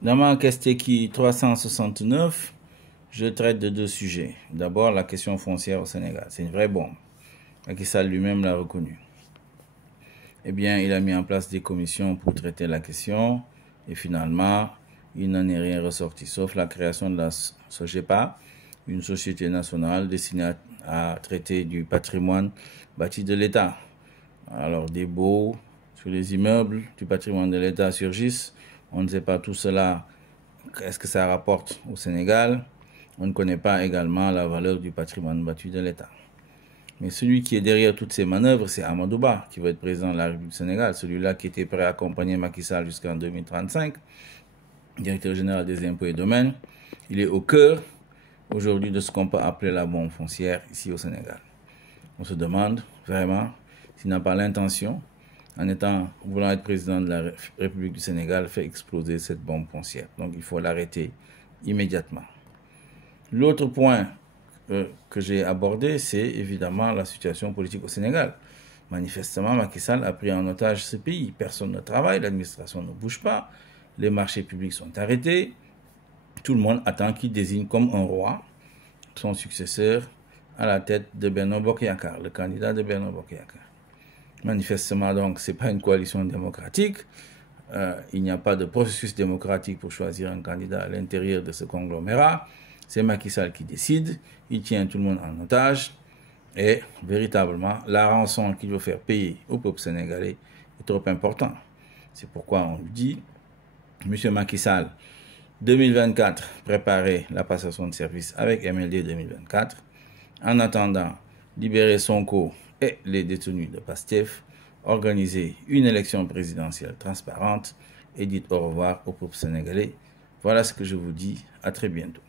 Dans ma question 369, je traite de deux sujets. D'abord, la question foncière au Sénégal. C'est une vraie bombe. Macky Sall lui-même l'a reconnu. Eh bien, il a mis en place des commissions pour traiter la question. Et finalement, il n'en est rien ressorti, sauf la création de la SOGEPA, une société nationale destinée à traiter du patrimoine bâti de l'État. Alors, des baux sur les immeubles du patrimoine de l'État surgissent. On ne sait pas tout cela. Est-ce que ça rapporte au Sénégal? On ne connaît pas également la valeur du patrimoine bâti de l'État. Mais celui qui est derrière toutes ces manœuvres, c'est Amadou Ba, qui va être président de la République du Sénégal. Celui-là qui était prêt à accompagner Macky Sall jusqu'en 2035, directeur général des impôts et domaines. Il est au cœur, aujourd'hui, de ce qu'on peut appeler la bombe foncière ici au Sénégal. On se demande vraiment s'il n'a pas l'intention, en voulant être président de la République du Sénégal, fait exploser cette bombe foncière. Donc il faut l'arrêter immédiatement. L'autre point que j'ai abordé, c'est évidemment la situation politique au Sénégal. Manifestement, Macky Sall a pris en otage ce pays. Personne ne travaille, l'administration ne bouge pas, les marchés publics sont arrêtés. Tout le monde attend qu'il désigne comme un roi son successeur à la tête de Benno Bokk Yakaar, le candidat de Benno Bokk Yakaar. Manifestement, donc, ce n'est pas une coalition démocratique. Il n'y a pas de processus démocratique pour choisir un candidat à l'intérieur de ce conglomérat. C'est Macky Sall qui décide. Il tient tout le monde en otage. Et véritablement, la rançon qu'il veut faire payer au peuple sénégalais est trop importante. C'est pourquoi on lui dit, Monsieur Macky Sall, 2024, préparez la passation de service avec MLD 2024. En attendant, libérer Sonko et les détenus de Pastef, organiser une élection présidentielle transparente et dites au revoir au peuple sénégalais. Voilà ce que je vous dis. À très bientôt.